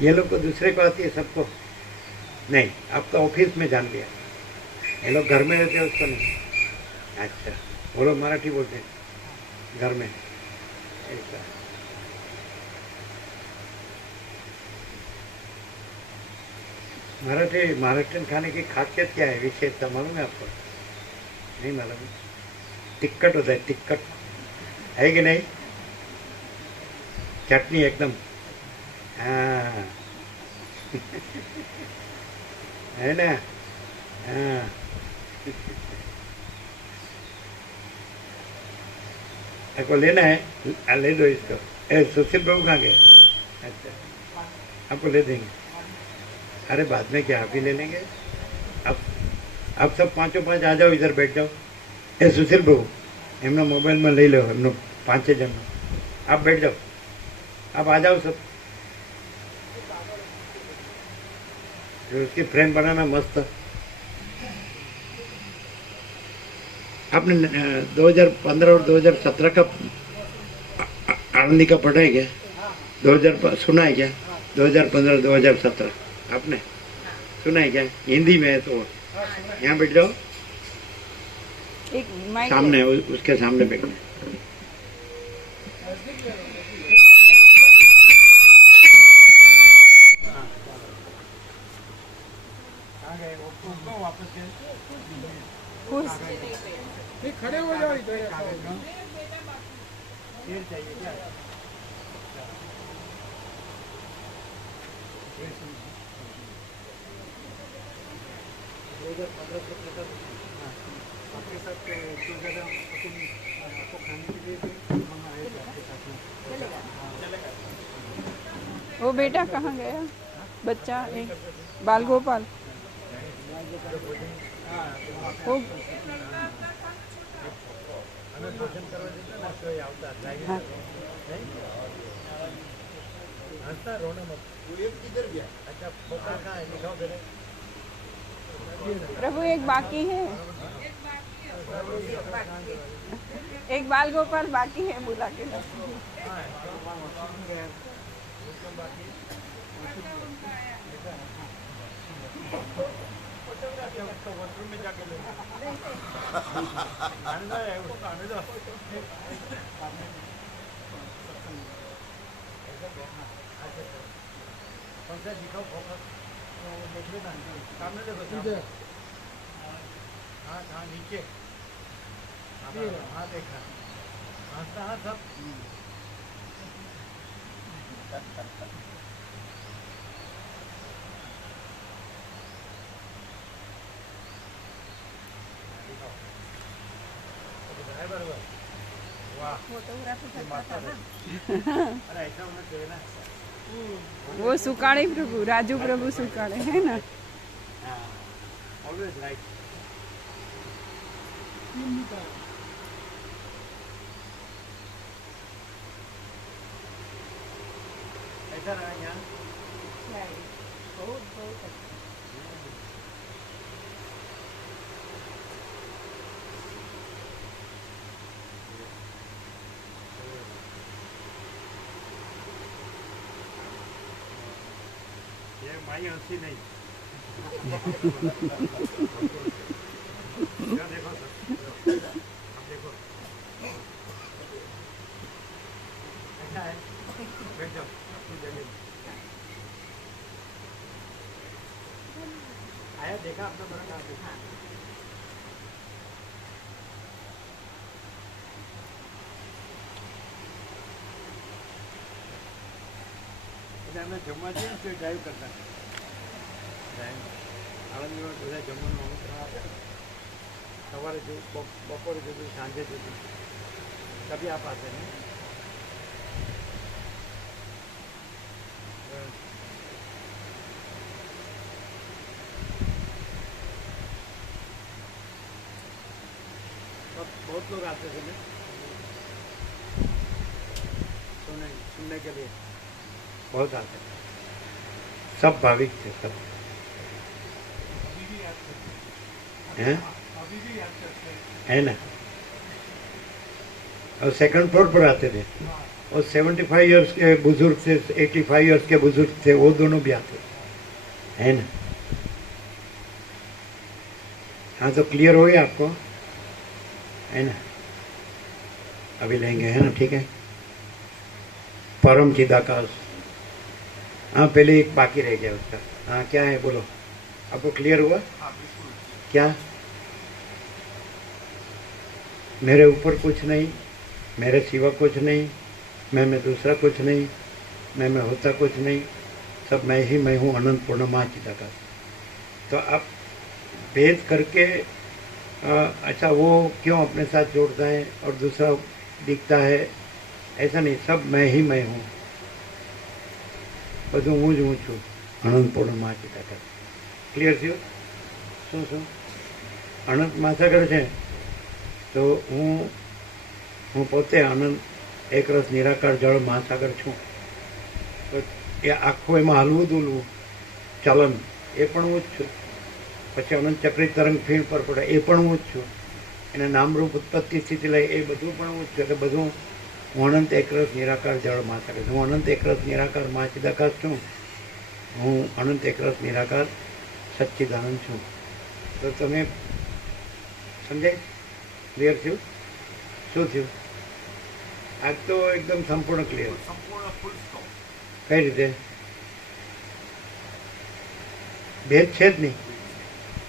ये लोग को दूसरे को आती है सबको नहीं। आप तो ऑफिस में जान लिया, ये लोग घर में रहते हैं उसको नहीं। अच्छा, वो लोग मराठी बोलते हैं घर में ऐसा। मराठी महाराष्ट्रन खाने की खासियत क्या है, विशेषता मालूम है आपको? नहीं मालूम? टिक्कट होता है, टिक्कट है कि नहीं? चटनी एकदम, हाँ है ना, हाँ। आपको लेना है, ले दो इसको। सुशील बाबू कहाँ गए? अच्छा, आपको ले देंगे। अरे बाद में क्या, आप ही ले लेंगे। अब सब पाँचों पाँच आ जाओ, इधर बैठ जाओ। सुशील बाबू एमना मोबाइल में लई लो, एमनो 5-6 जन। आप बैठ जाओ, आप आ जाओ सब। उसकी फ्रेम बनाना मस्त। आपने 2015 और 2017 का आनंदी का पढ़ा है क्या? 2000 सुना है क्या? 2015 2017 आपने सुना है क्या? हिंदी में है तो यहाँ बैठ जाओ, एक सामने उसके सामने बैठना। खड़े हो जाओ इधर। चाहिए क्या? आपके साथ जो ज़्यादा आपको खाने के लिए हम आए थे आपके साथ में। वो बेटा कहाँ गया? बच्चा एक बाल गोपाल वो हमें भोजन करवा देता ना तो आवता ड्राइविंग हाँ। हंसता रोना मत। वो एक किधर गया? अच्छा, फोटा कहाँ है, दिखाओ जरा। प्रभु एक बाकी है, एक बाल गोपाल बाकी है, बुला के लो। वॉशरूम में जाके लो। आने दो, उसको आने दो। कौन सा दिखाओ फोकस? देख लेना, सामने देखो। हाँ हाँ, नीचे हाँ देखा, हंसता हाँ सब। बराबर, वाह, फोटोग्राफी करता था ना। अरे ऐसा होना चाहिए ना। वो सुकाड़े प्रभु, राजू प्रभु सुकाड़े है ना। Always right. ऐसा रहा यहाँ। बहुत बहुत ये माई हंसी नहीं। देखो सर, अब देखो ऐसा है, बैठ जाओ अपनी जगह। आया देखा अपना बड़ा काम देखा। અમે જમવા જઈએ ને તો ડ્રાઈવ કરતા આણંદમાં બધા જમવાનું આમંત્રણ આપે, સવારે જવું, બપોરે જતું, સાંજે જતું, કભી આપ આતે ને। बहुत लोग आते थे ना सुनने के लिए, बहुत आते थे, सब भाविक थे सब। हैं? है ना? और सेकंड फ्लोर पर आते थे और 75 इयर्स के बुजुर्ग थे, 85 इयर्स के बुजुर्ग थे, वो दोनों भी आते है ना। हाँ तो क्लियर हो गया आपको, है ना। अभी लेंगे, है ना, ठीक है। परम चिदाकाश, हाँ पहले एक बाकी रह गया उसका। हाँ क्या है बोलो, आपको क्लियर हुआ? क्या? मेरे ऊपर कुछ नहीं, मेरे सिवा कुछ नहीं, मैं दूसरा कुछ नहीं, मैं होता कुछ नहीं, सब मैं ही मैं हूँ, अनंत पूर्ण महाचिदाकाश। तो आप भेद करके अच्छा वो क्यों अपने साथ जोड़ता है और दूसरा दिखता है, ऐसा नहीं, सब मैं ही मैं हूँ, બધું હું જ હું છું, અનંત પૂર્ણ મહાચિદાકાશ। ક્લિયર થયું? શું અનંત મહાસાગર છે તો હું પોતે આનંદ એકરસ નિરાકાર જળ મહાસાગર છું। તો એ આખું એમાં હલવું દુલવું ચલન એ પણ હું જ છું। પછી અનંત ચક્રી તરંગ ફીણ પર પડે એ પણ હું જ છું। એને નામરૂપ ઉત્પત્તિ સ્થિતિ લઈ એ બધું પણ હું જ છું। એટલે બધું હું અનંત એકરસ નિરાકાર જળ મહાસાગર છું। હું અનંત એકરસ નિરાકાર મહાચિદાકાશ છું। હું અનંત એકરસ નિરાકાર સચ્ચિદાનંદ છું। તો તમે સમજાય? ક્લિયર થયું? શું થયું? આજ તો એકદમ સંપૂર્ણ ક્લિયર। કઈ રીતે? ભેદ છે જ નહીં।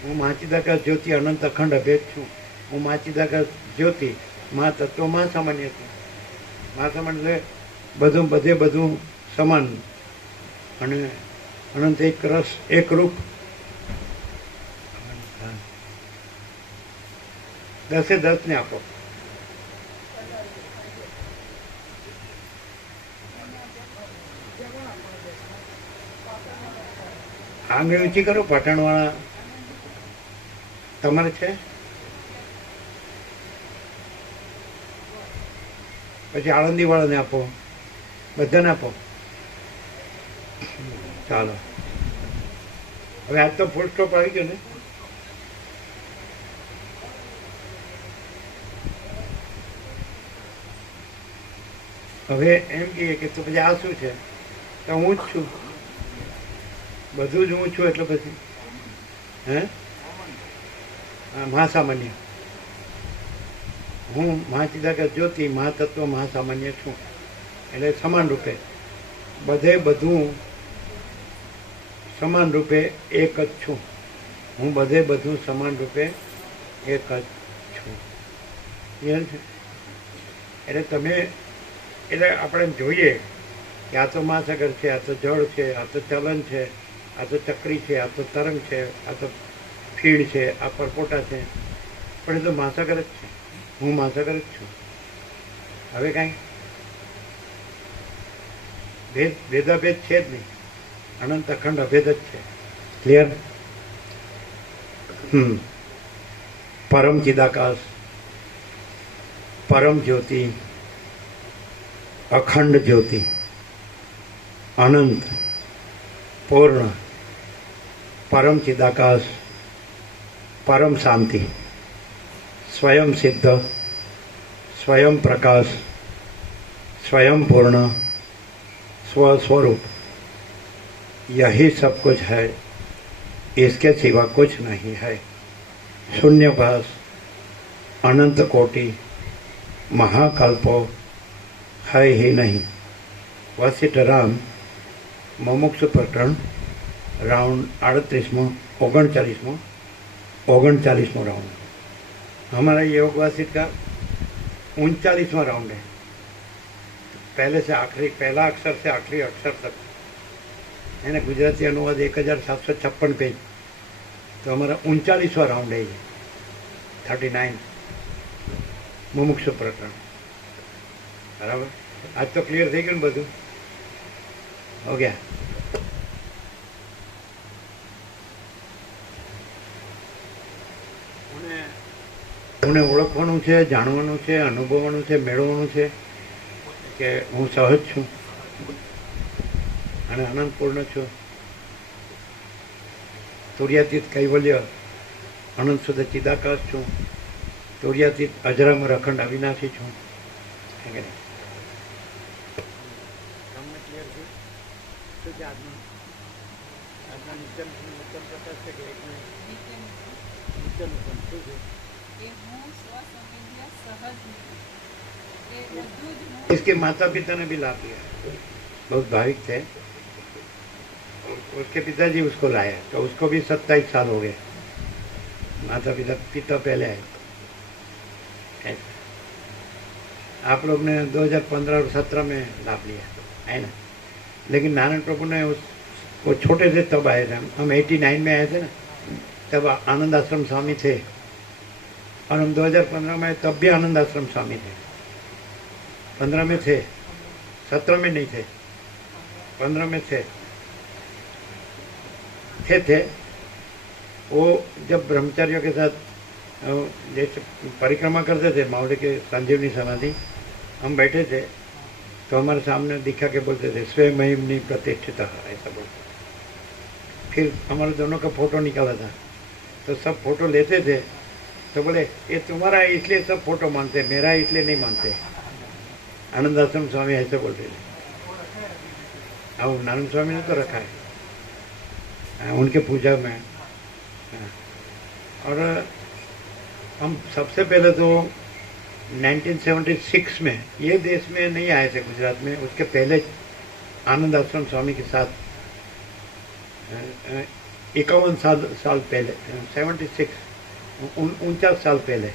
હું મહાચિદાકાશ જ્યોતિ અનંત અખંડ અભેદ છું। હું મહાચિદાકાશ જ્યોતિ મહાતત્વ મહાસામાન્ય છું। મહાસામાન્ય એટલે બધું બધું સમાન અને અનંત એક રસ એક રૂપ। 10 એ 10 ને આપો। આંગળી ઊંચી કરો, પાટણવાળા તમારે છે? પછી આળંદી વાળાને આપો, બધાને આપો। ચાલો હવે આજ તો ફૂલ સ્ટોપ આવી ગયો ને। હવે એમ કહીએ કે તો પછી આ શું છે? તો હું જ છું, બધું જ હું છું। એટલે પછી હે મહાસામાન્ય, હું મહાચિદાકાશ જ્યોતિ મહાતત્વ મહાસામાન્ય છું। એટલે સમાન રૂપે બધે બધું સમાન રૂપે એક જ છું। હું બધે બધું સમાન રૂપે એક જ છું। ક્લિયર છે? એટલે તમે એટલે આપણે જોઈએ કે આ તો મહાસાગર છે, આ તો જળ છે, આ તો ચલન છે, આ તો ચક્રી છે, આ તો તરંગ છે, આ તો ફીણ છે, આ પરપોટા છે, પણ એ તો મહાસાગર જ છે। હું મહાસાગર જ છું। હવે કાંઈ ભેદાભેદ છે જ નહીં, અનંત અખંડ અભેદ જ છે। ક્લિયર? પરમ ચિદાકાશ, પરમ જ્યોતિ, અખંડ જ્યોતિ, અનંત પૂર્ણ પરમ ચિદાકાશ, પરમ શાંતિ, स्वयं सिद्ध, स्वयं प्रकाश, स्वयं पूर्ण, स्वस्वरूप, यही सब कुछ है, इसके सिवा कुछ नहीं है। शून्यभास, अनंत कोटि, महाकल्पो है ही नहीं। वशिष्ठ राम मुमुक्षु प्रकरण राउंड 38वां 39वां राउंड। हमारा योग वासित का 39वां राउंड है। पहले से आखिरी, पहला अक्षर से आखिरी अक्षर तक है ना। गुजराती अनुवाद 1756 पेज। तो हमारा 39वां राउंड है ये, 39 मुमुक्षु प्रकरण। बराबर? आज तो क्लियर થઈ ગયું ને બધું? हो गया? મને ઓળખવાનું છે, જાણવાનું છે, અનુભવવાનું છે, મેળવવાનું છે કે હું સહજ છું અને અનંતપૂર્ણ છું। તુર્યાતીત કૈવલ્ય અનંત શુદ્ધ ચિદાકાશ છું। તુર્યાતીત અજરામર અખંડ અવિનાશી છું। है कि नहीं? તમને ક્લિયર છે શું છે આજનું નિત્ય નૂતન પ્રકાશ છે કે એક નિત્ય નૂતન શું છે? इसके माता पिता ने भी लाभ लिया, बहुत भाविक थे। उसके पिताजी उसको लाए तो उसको भी 27 साल हो गए। माता पिता पहले आए। आप लोग ने 2015 और 17 में लाभ लिया है ना, लेकिन नारायण प्रभु ने वो छोटे थे तब आए थे। हम 89 में आए थे ना, तब आनंद आश्रम स्वामी थे, और हम 2015 में तब भी आनंद आश्रम स्वामी थे। 15 में थे, 17 में नहीं थे, 15 में थे। वो जब ब्रह्मचारियों के साथ जैसे परिक्रमा करते थे मावड़े के संजीवनी समाधि, हम बैठे थे तो हमारे सामने दिखा के बोलते थे स्वयं महिमनी प्रतिष्ठित, ऐसा बोलते। फिर हमारे दोनों का फोटो निकाला था तो सब फोटो लेते थे तो बोले ये तुम्हारा है इसलिए सब फोटो मानते, मेरा है इसलिए नहीं मानते। आनंद आश्रम स्वामी ऐसे बोलते थे। अब नारायण स्वामी ने तो रखा है उनके पूजा में। और हम सबसे पहले तो 1976 में ये देश में नहीं आए थे, गुजरात में। उसके पहले आनंद आश्रम स्वामी के साथ 51 साल पहले 76 49 साल पहले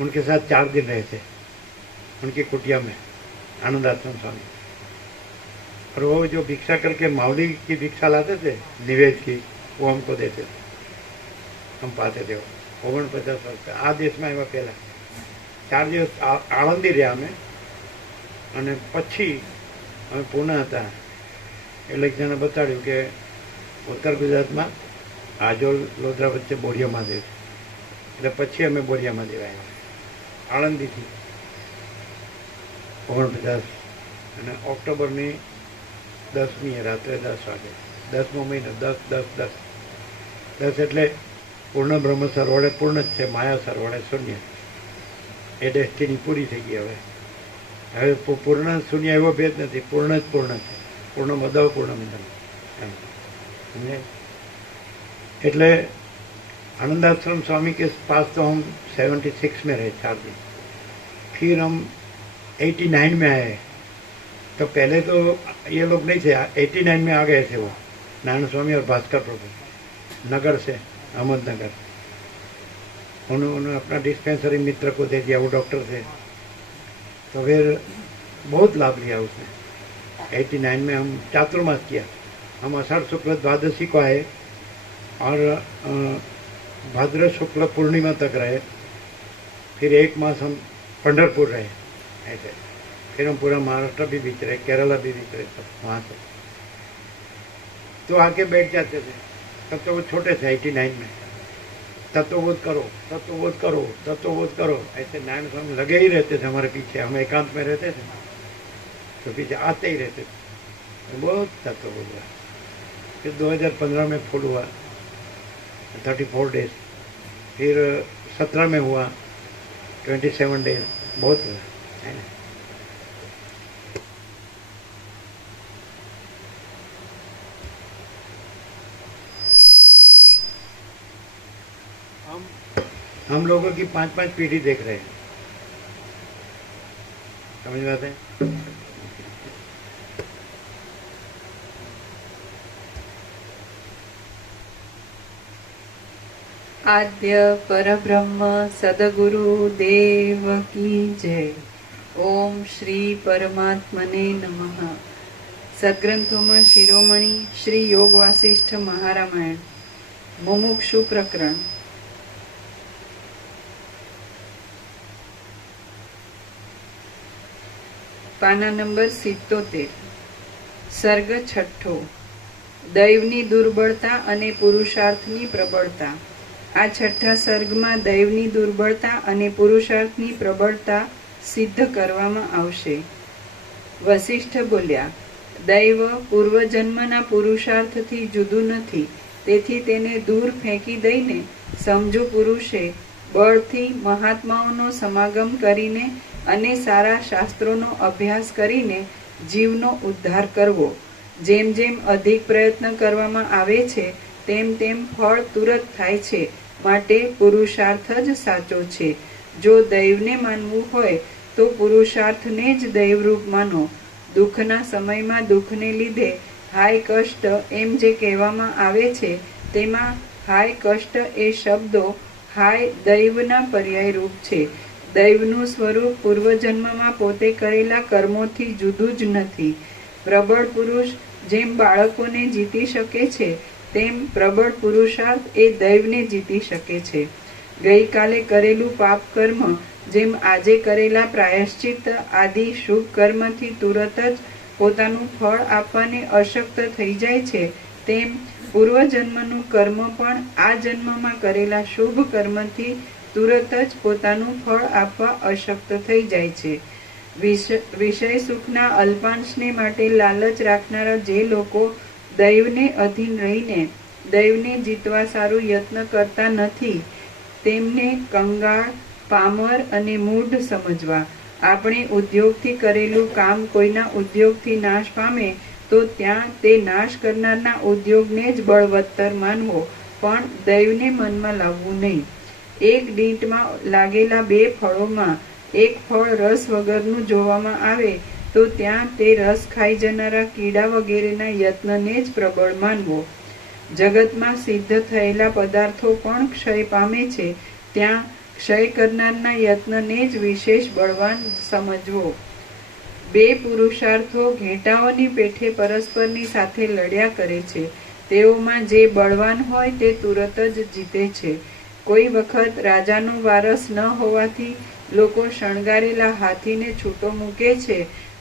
उनके साथ 4 दिन रहे थे उनकी कुटिया में, आनंद आश्रम स्वामी। और वो जो भिक्षा करके मावली की भिक्षा लाते थे निवेद की, वो हमको देते थे, हम पाते थे। 49 वर्ष आ देश में આવ્યા પહેલા 4 દિવસ આણંદી રહ્યા અમે, અને પછી અમે પૂના હતા એટલે એક જણે બતાડ્યું કે ઉત્તર ગુજરાતમાં આજોલ લોધરા વચ્ચે બોરિયા મહાદેવ છે, એટલે પછી અમે બોરિયા મહાદેવ આવ્યા આણંદીથી 49 અને ઓક્ટોબરની 10મી રાત્રે 10 વાગે, 10મો મહિનો 10 એટલે પૂર્ણ બ્રહ્મ સરવાળે પૂર્ણ જ છે, માયા સરવાળે શૂન્ય। એ ડેસ્ટિની પૂરી થઈ ગઈ। હવે પૂર્ણ શૂન્ય એવો ભેદ નથી, પૂર્ણ જ પૂર્ણ છે, પૂર્ણ મદાવ પૂર્ણ મિદમ। એટલે आनंद आश्रम स्वामी के पास तो हम 76 में रहे 4 दिन। फिर हम 89 में आए। तो पहले तो ये लोग नहीं थे, 89 में आ गए थे वो नारायण स्वामी और भास्कर प्रभु नगर से, अहमदनगर। उन्होंने अपना डिस्पेंसरी मित्र को दे दिया, वो डॉक्टर थे। तो फिर बहुत लाभ लिया उसने। 89 में हम चातुर्मास किया। हम आषाढ़ शुक्ल द्वादशी को आए और भाद्र शुक्ल पूर्णिमा तक रहे। फिर 1 मास हम पंढरपुर रहे ऐसे। फिर हम पूरा महाराष्ट्र भी बीच रहे, केरला भी बीच रहे, सब वहाँ से। तो आके बैठ जाते थे। तब तो वो छोटे थे 89 में। तत्वबोध करो, तत्वबोध करो, तत्वबोध करो, ऐसे नारायण स्वामी लगे ही रहते थे हमारे पीछे। हम एकांत में रहते थे तो पीछे आते ही रहते थे। बहुत तत्वबोध हुआ। फिर 2015 में फुल हुआ 34 डेज। फिर 17 में हुआ 27 डेज। बहुत हुआ है ना। हम लोगों की 5-5 पीढ़ी देख रहे हैं। समझ में आता है? आद्य परब्रह्म सदगुरु देव की जय। ओम श्री परमात्मने नमः। सद्ग्रंथों शिरोमणि श्री योग वासिष्ठ महारामायण मुमुक्षु प्रकरण। पाना नंबर 77। सर्ग छठो। दैवनी दुर्बળતા અને પુરુષાર્થની પ્રબળતા। આ છઠ્ઠા સર્ગમાં દૈવની દુર્બળતા અને પુરુષાર્થની પ્રબળતા સિદ્ધ કરવામાં આવશે। વશિષ્ઠ બોલ્યા, દૈવ પૂર્વજન્મના પુરુષાર્થથી જુદું નથી, તેથી તેને દૂર ફેંકી દઈને સમજુ પુરુષે બળથી મહાત્માઓનો સમાગમ કરીને અને સારા શાસ્ત્રોનો અભ્યાસ કરીને જીવનો ઉદ્ધાર કરવો. જેમ જેમ અધિક પ્રયત્ન કરવામાં આવે છે તેમ તેમ ફળ તુરત થાય છે. માટે પુરુષાર્થ જ સાચો છે. જો દૈવને માનવું હોય તો પુરુષાર્થને જ દૈવરૂપ માનો. દુઃખના સમયમાં દુઃખને લીધે હાય કષ્ટ એમ જે કહેવામાં આવે છે તેમાં હાય કષ્ટ એ શબ્દો હાય દૈવના પર્યાય રૂપ છે. દૈવનું સ્વરૂપ પૂર્વજન્મમાં પોતે કરેલા કર્મોથી જુદું જ નથી. પ્રબળ પુરુષ જેમ બાળકોને જીતી શકે છે તેમ પ્રબળ પુરુષાર્થ એ દૈવને જીતી શકે છે. ગઈકાલે કરેલું પાપ કર્મ જેમ આજે કરેલા પ્રાયશ્ચિત આદિ શુભ કર્મથી તુરત જ પોતાનું ફળ આપવાને અશક્ત થઈ જાય છે, તેમ પૂર્વજન્મનું કર્મ પણ આ જન્મમાં કરેલા શુભ કર્મથી તુરત જ પોતાનું ફળ આપવા અશક્ત થઈ જાય છે. વિષય સુખના અલ્પાંશને માટે લાલચ રાખનારા જે લોકો દૈવને અધીન રહીને દૈવને જીતવા સારું યત્ન કરતા નથી તેમને કંગાળ, પામર અને મૂઢ સમજવા. આપણે ઉદ્યોગથી કરેલું કામ કોઈના ઉદ્યોગથી નાશ પામે તો ત્યાં તે નાશ કરનારના ઉદ્યોગને જ બળવત્તર માનવો, પણ દૈવને મનમાં લાવવું નહીં. એક ડીંટમાં લાગેલા 2 ફળોમાં એક ફળ રસ વગરનું જોવામાં આવે તો ત્યાં તે રસ ખાઈ જનારા કીડા વગેરેના યત્નને જ પ્રબળ માનવો. જગતમાં સિદ્ધ થયેલા પદાર્થો પણ ક્ષય પામે છે, ત્યાં ક્ષય કરનારના યત્નને જ વિશેષ બળવાન સમજવો. 2 પુરુષાર્થો ઘેટાઓની પેઠે પરસ્પરની સાથે લડ્યા કરે છે. તેઓમાં જે બળવાન હોય તે તુરત જ જીતે છે. કોઈ વખત રાજાનો વારસ ન હોવાથી લોકો શણગારેલા હાથીને છૂટો મૂકે છે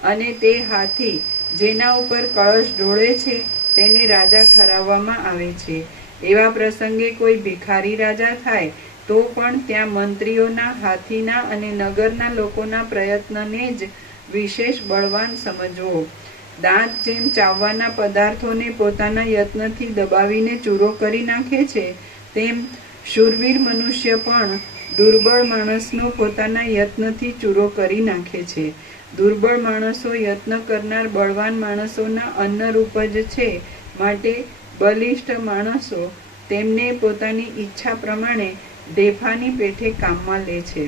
અને તે હાથી જેના ઉપર કળશ ઢોળે છે તેને રાજા ઠરાવવામાં આવે છે. એવા પ્રસંગે કોઈ ભિખારી રાજા થાય તો પણ ત્યાં મંત્રીઓના, હાથીના અને નગરના લોકોના પ્રયત્નને જ વિશેષ બળવાન સમજવો. દાંત જેમ ચાવવાના પદાર્થોને પોતાના યત્નથી દબાવીને ચૂરો કરી નાખે છે, તેમ શૂરવીર મનુષ્ય પણ દુર્બળ માણસનો પોતાના યત્નથી ચૂરો કરી નાખે છે. દુર્બળ માણસો યત્ન કરનાર બળવાન માણસોના અન્નરૂપ જ છે, માટે બલિષ્ઠ માણસો તેમને પોતાની ઈચ્છા પ્રમાણે ઢેફાની પેઠે કામમાં લે છે.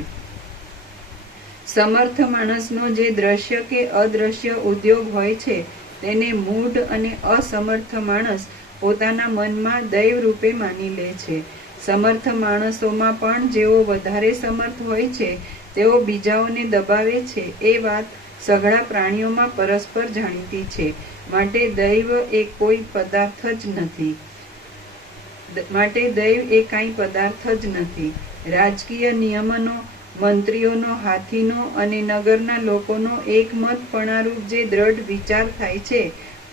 સમર્થ માણસનો જે દ્રશ્ય કે અદ્રશ્ય ઉદ્યોગ હોય છે તેને મૂઢ અને અસમર્થ માણસ પોતાના મનમાં દૈવ રૂપે માની લે છે. સમર્થ માણસોમાં પણ જેઓ વધારે સમર્થ હોય છે તેઓ બીજાઓને દબાવે છે એ વાત સઘળા પ્રાણીઓમાં પરસ્પર જાણીતી છે. માટે દૈવ એ કોઈ પદાર્થ જ નથી. રાજકીય નિયમનો, મંત્રીઓનો, હાથીનો અને નગરના લોકોનો એકમતપણારૂપ જે દ્રઢ વિચાર થાય છે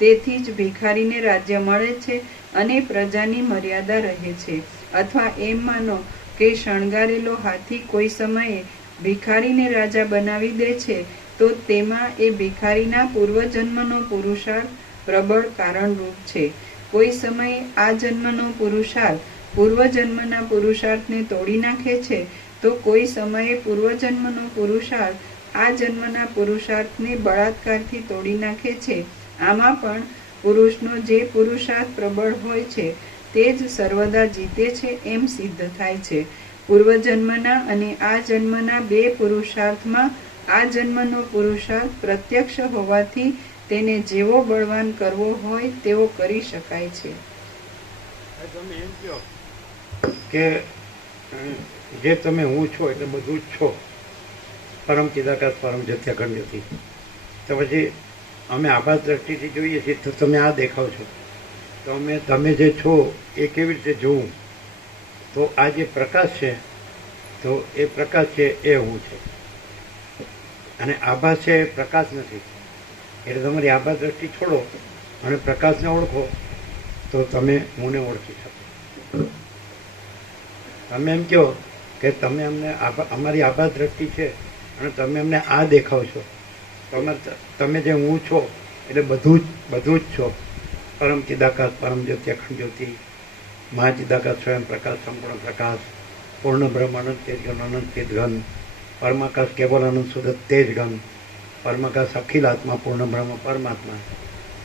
તેથી જ ભિખારીને રાજ્ય મળે છે અને પ્રજાની મર્યાદા રહે છે. અથવા એમ માનો કે શણગારેલો હાથી કોઈ સમયે ભિખારીને રાજા બનાવી દે છે તો તેમાં એ ભિખારીના પૂર્વજન્મનો પુરુષાર્થ પ્રબળ કારણરૂપ છે. કોઈ સમયે આ જન્મનો પુરુષાર્થ પૂર્વજન્મના પુરુષાર્થને તોડી નાખે છે તો કોઈ સમયે પૂર્વજન્મનો પુરુષાર્થ આ જન્મના પુરુષાર્થને બળાત્કારથી તોડી નાખે છે. આમાં પણ પુરુષનો જે પુરુષાર્થ પ્રબળ હોય છે તે જ સર્વદા જીતે છે એમ સિદ્ધ થાય છે. પૂર્વજન્મના અને આ જન્મના 2 પુરુષાર્થમાં આ જન્મનો પુરુષાર્થ પ્રત્યક્ષ હોવાથી તેને જેવો બળવાન કરવો હોય તેવો કરી શકાય છે. તમે એમ કહો કે જે તમે હું છો એટલે બધું જ છો, પરમ ચિદાકાશ પરમ જથ્યાખંડથી. તો પછી અમે આભાસ દ્રષ્ટિથી જોઈએ છીએ તો તમે આ દેખાવ છો, તો તમે જે છો એ કેવી રીતે જોવું? તો આ જે પ્રકાશ છે તો એ પ્રકાશ છે એ હું છે, અને આભાસ છે એ પ્રકાશ નથી. એટલે તમારી આભાસ દ્રષ્ટિ છોડો અને પ્રકાશને ઓળખો તો તમે હુંને ઓળખી શકો. તમે એમ કહો કે તમે અમને અમારી આભાસ દ્રષ્ટિ છે અને તમે અમને આ દેખાવ છો, તમે જે હું છો એટલે બધું જ છો. પરમ ચિદાકાશ પરમ જ્યોતિ અખંડ જ્યોતિ મહાચિદાકાશ સ્વયં પ્રકાશ સંપૂર્ણ પ્રકાશ પૂર્ણ બ્રહ્મ અનંત તેજ ઘન અનંત તેજ ઘન પરમાકાશ કેવલ આનંદ શુદ્ધ તેજ ગમ, પરમાકાશ અખિલ આત્મા પૂર્ણ બ્રહ્મ પરમાત્મા.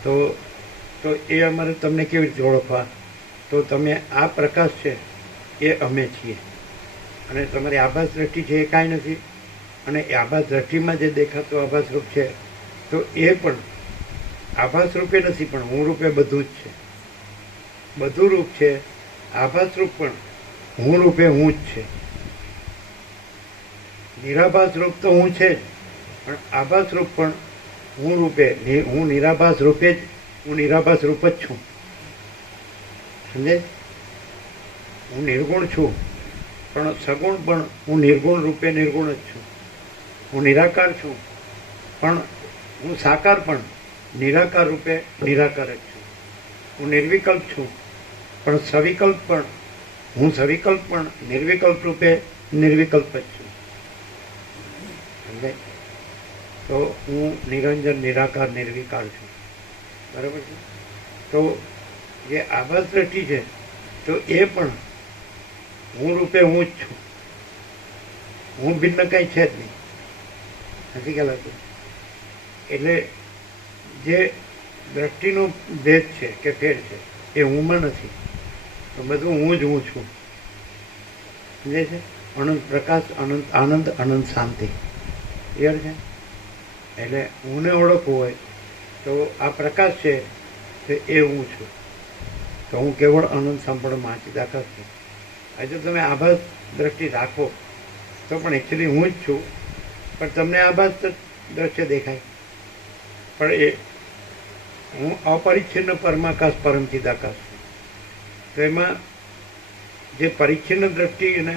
તો એ અમારે તમને કેવી રીતે ઓળખવા? તો તમે આ પ્રકાશ છે એ અમે છીએ, અને તમારી આભાસ દ્રષ્ટિ છે એ કાંઈ નથી, અને એ આભાસ દ્રષ્ટિમાં જે દેખાતો આભાસ રૂપ છે તો એ પણ આભાસ રૂપે નથી, પણ હું રૂપે બધું જ છે. બધું રૂપ છે, આભાસ રૂપ પણ હું રૂપે હું જ છે. નિરાભાસ રૂપ તો હું છે જ, પણ આભાસ રૂપ પણ હું રૂપે, હું નિરાભાસ રૂપે જ, હું નિરાભાસ રૂપ જ છું. સમજે? હું નિર્ગુણ છું, પણ સગુણ પણ હું નિર્ગુણ રૂપે નિર્ગુણ જ છું. હું નિરાકાર છું, પણ હું સાકાર પણ નિરાકાર રૂપે નિરાકાર જ છું. હું નિર્વિકલ્પ છું, પણ સવિકલ્પ પણ હું સવિકલ્પ પણ નિર્વિકલ્પ રૂપે નિર્વિકલ્પ જ છું. સમજાય? તો હું નિરંજન નિરાકાર નિર્વિકાર છું. બરાબર છે? તો જે આભાસ દ્રષ્ટિ છે તો એ પણ હું રૂપે હું જ છું. હું ભિન્ન કંઈ છે જ નહીં. નથી કહેવાતું? એટલે જે દ્રષ્ટિનો ભેદ છે કે ફેર છે એ હુંમાં નથી, તો બધું હું જ હું છું. સમજે છે? અનંત પ્રકાશ, અનંત આનંદ, અનંત શાંતિ. ક્લિયર છે? એટલે હુંને ઓળખવું હોય તો આ પ્રકાશ છે તો એ હું છું. તો હું કેવળ આનંદ સંપૂર્ણ મહાચિદાકાશ છું. હજુ તમે આભાસ દ્રષ્ટિ રાખો તો પણ એકચ્યુઅલી હું જ છું, પણ તમને આભાસ દ્રશ્ય દેખાય, પણ એ હું અપરિચ્છિન્ન પરમાકાશ પરમ ચિદાકાશ છું. તો એમાં જે પરિચ્છિન્ન દ્રષ્ટિ અને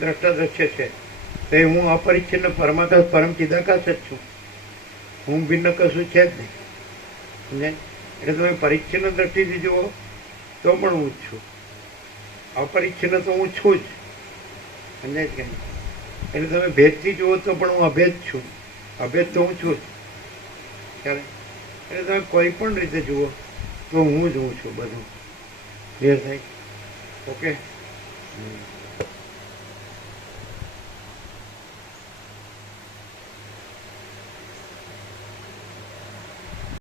દ્રષ્ટા દ્રશ્ય છે તો એ હું અપરિચ્છિન્ન પરમાકાશ પરમ ચિદાકાશ જ છું. હું ભિન્ન કશું છે જ નહીં. સમજાય? એટલે તમે પરિચ્છિન્ન દ્રષ્ટિથી જુઓ તો પણ હું જ છું. અપરિચ્છિન્ન તો હું છું જ. સમજાય કે નહીં? એટલે તમે ભેદથી જુઓ તો પણ હું અભેદ છું. અભેદ તો હું છું જ. ખ્યાલ? એટલે તમે કોઈ પણ રીતે જુઓ તો હું જ હું છું. બધું ક્લિયર થાય? ઓકે.